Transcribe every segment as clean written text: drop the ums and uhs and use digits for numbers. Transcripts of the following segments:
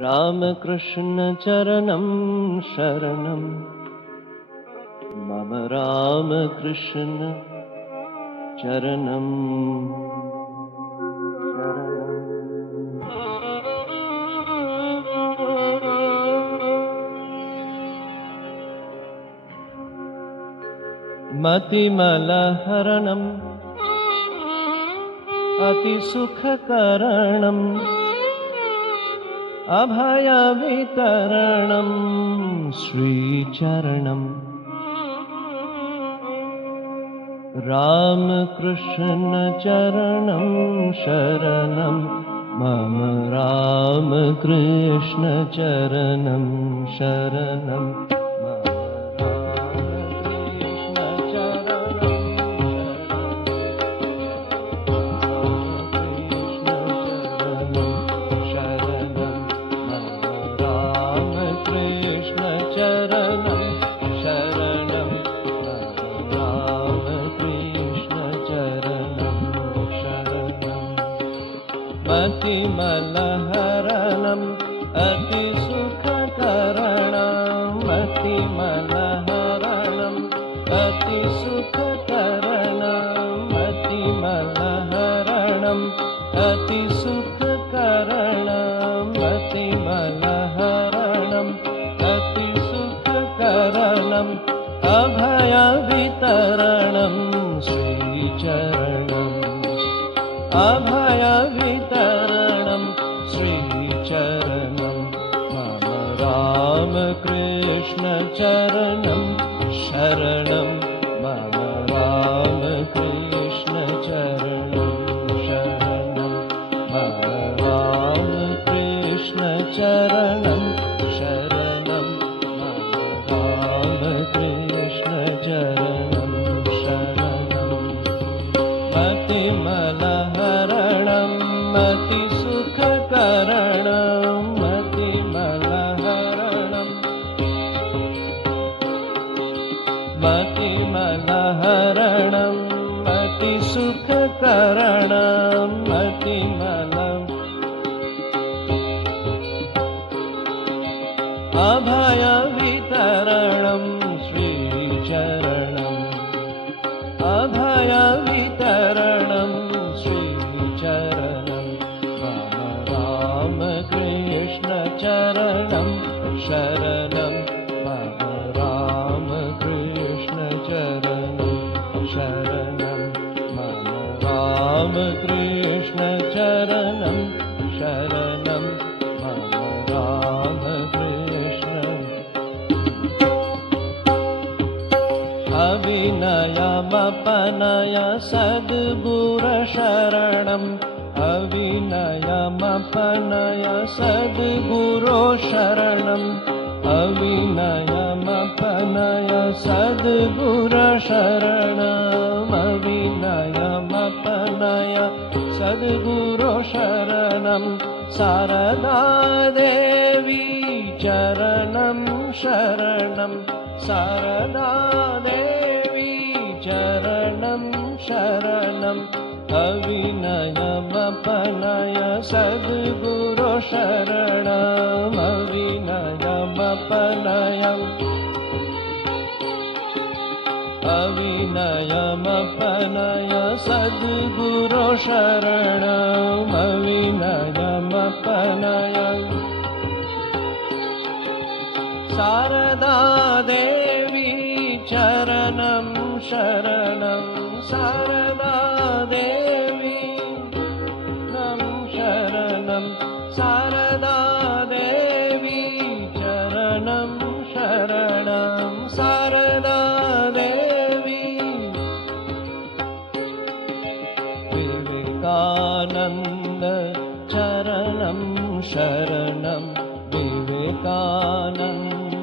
रामकृष्ण चरणं शरणं मम रामकृष्ण चरणं मतिमलहरणम् अतिसुखकरणम् अभयवितरणं श्रीचरणं रामकृष्ण चरणं शरणं मम रामकृष्ण चरणं शरणं मतिमलहरणम् अतिसुखकरणम् मतिमलहरणम् अतिसुखकरणम् मतिमलहरणम् अतिसुखकरणम् मतिमलहरणम् अतिसुखकरणम् अभयवितरणं श्रीचरणम् अभयवितरणं श्रीचरणं मम रामकृष्ण चरणं शरणं मम रामकृष्ण चरणं शरणं मम रामकृष्ण चरणं शरणं मम रामकृष्ण चरणं शरणं मतिमलहरणं मतिसुखकरणं मतिमलहरणं मतिमलहरणं मतिसुखकरणं मतिमलम् अभयवितरणं श्रीचरणम् अभयवितरणं श्रीचरणं मम रामकृष्ण चरणं शरणं मम रामकृष्ण चरणं शरणं मम रामकृष्ण चरणं शरणं मम रामकृष्ण अविनयमपनय सद्गुरुशरणम् अविनयमपनय सद्गुरुशरणम् अविनयमपनय सद्गुरुशरणम् अविनयमपनय सद्गुरुशरणम् शारदा देवी चरणं शरणं शारदा देवी चरणं शरणं अविनयमपनय सद्गुरुशरणम् अविनयमपनय सद्गुरुशरणम् अविनयमपनय शारदा देवी चरणं शरणं शारदा देवी शरणं शारदा देवी चरणं शरणं शारदा देवी विवेकानन्द चरणं शरणं विवेकानन्द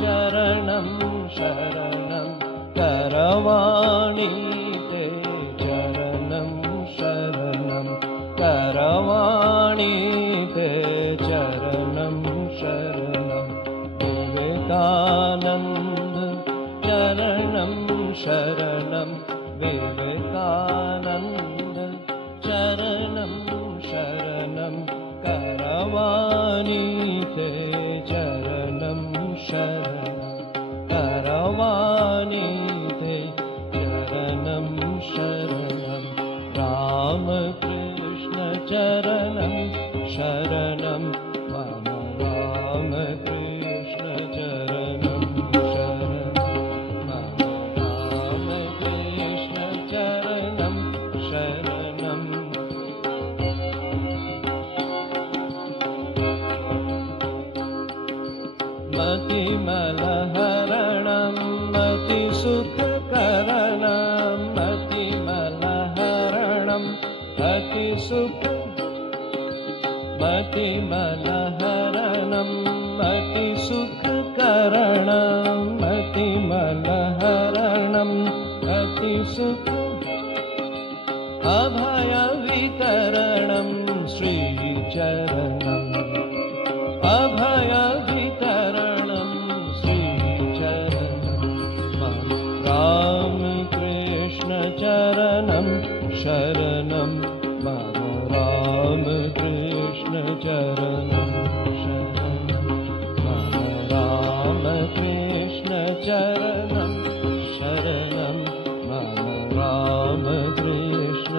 चरणं शरणं करवाणि ते चरणं शरणं करवाणि ते चरणं शरणं विवेकानन्द चरणं शरणं विवेकानन्द चरणं शरणं करवाणि ते चरणं शरणं करवाणि ते चरणं शरणं रामकृष्ण चरणं शरणं मम रामकृष्ण चरणं शरणं मम रामकृष्ण चरणं शरणं मतिमलहरणं मतिसुखकरणं मतिमलहरणं मतिमलहरणं मतिसुखकरणं मतिमलहरणं मतिसुख अभयवितरणं श्रीचरणम् अभयवितरणं श्रीचरणं मम रामकृष्ण चरणं शरणं मम रामकृष्ण चरणं शरणं मम रामकृष्ण चरणं शरणं मम रामकृष्ण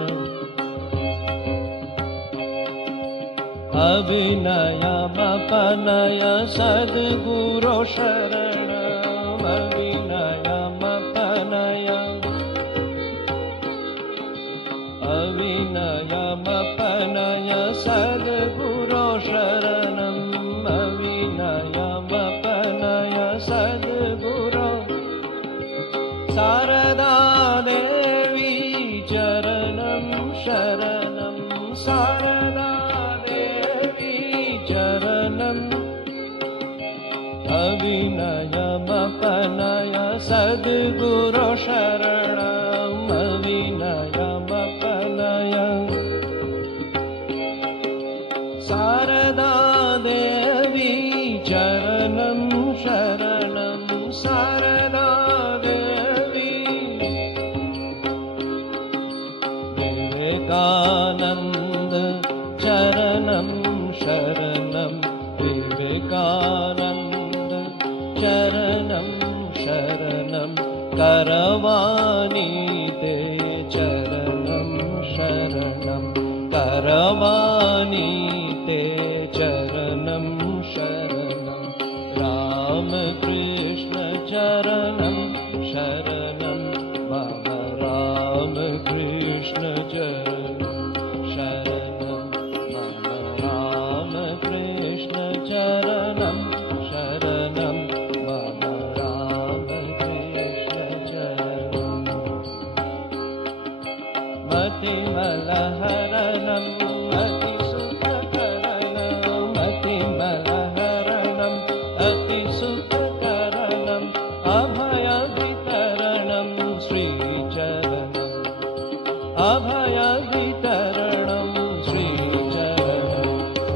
अविनयमपनय सद्गुरो शरणम् अविनयमपनय सद्गुरो शरणम् अविनयमपनय सद्गुरो शारदा देवी चरणं शरणं शारदा चरणम् अविनयमपनय सद्गुरो शरणम् अविनयमपनय शारदा देवी चरणं शरणं शारदा देवी विवेकानन्द चरणं शरणं विवेकानन्द चरणं शरणं करवाणि ते चरणं शरणं करवाणि ते चरणं शरणं रामकृष्ण चरणं शरणं मम रामकृष्ण चरणं शरणं मम रामकृष्ण चरणं शरणं मम रामकृष्ण चरणं मतिमलहरणं मतिसुखकरणं मतिमलहरणं अतिसुखकरणं अभयवितरणं श्रीचरणम् अभयवितरणं श्रीचरणं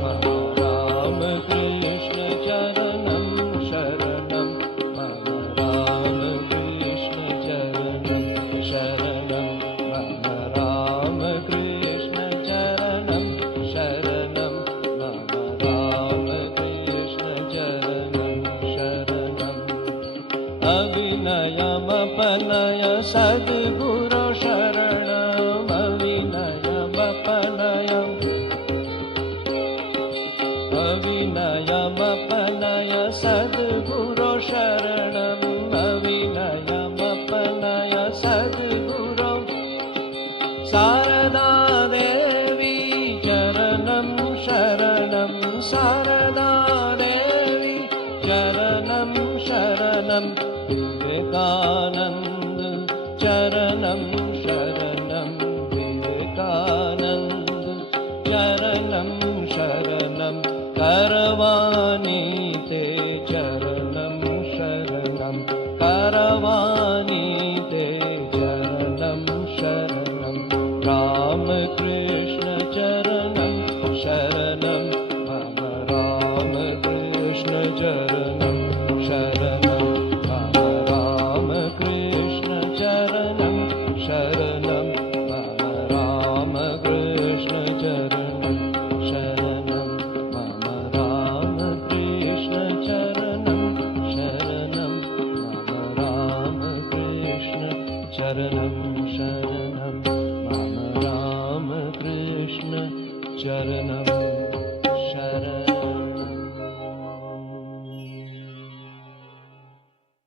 मम रामकृष्ण चरणं शरणं मम रामकृष्ण चरणं शरणं मम रामकृष्ण चरणं शरणं मम रामकृष्ण चरणं शरणम् अविनयमपनय सद्गुरो शरणम् अविनयमपनय अविनयमपनय सद्गुरो शरणम् अविनयमपनय सद्गुरो शारदा देवी चरणं शरणं शारदा देवी चरणं शरणं विवेकानन्द चरणं शरणं विवेकानन्द चरणं शरणं करवाणि ते चरणं शरणं करवाणि ते चरणं शरणं रामकृष्ण चरणं शरणं मम रामकृष्ण चरणं शरणं मम रामकृष्ण चरणं शरणं मम रामकृष्ण चरणं शरणं मम राम शरणं शरणं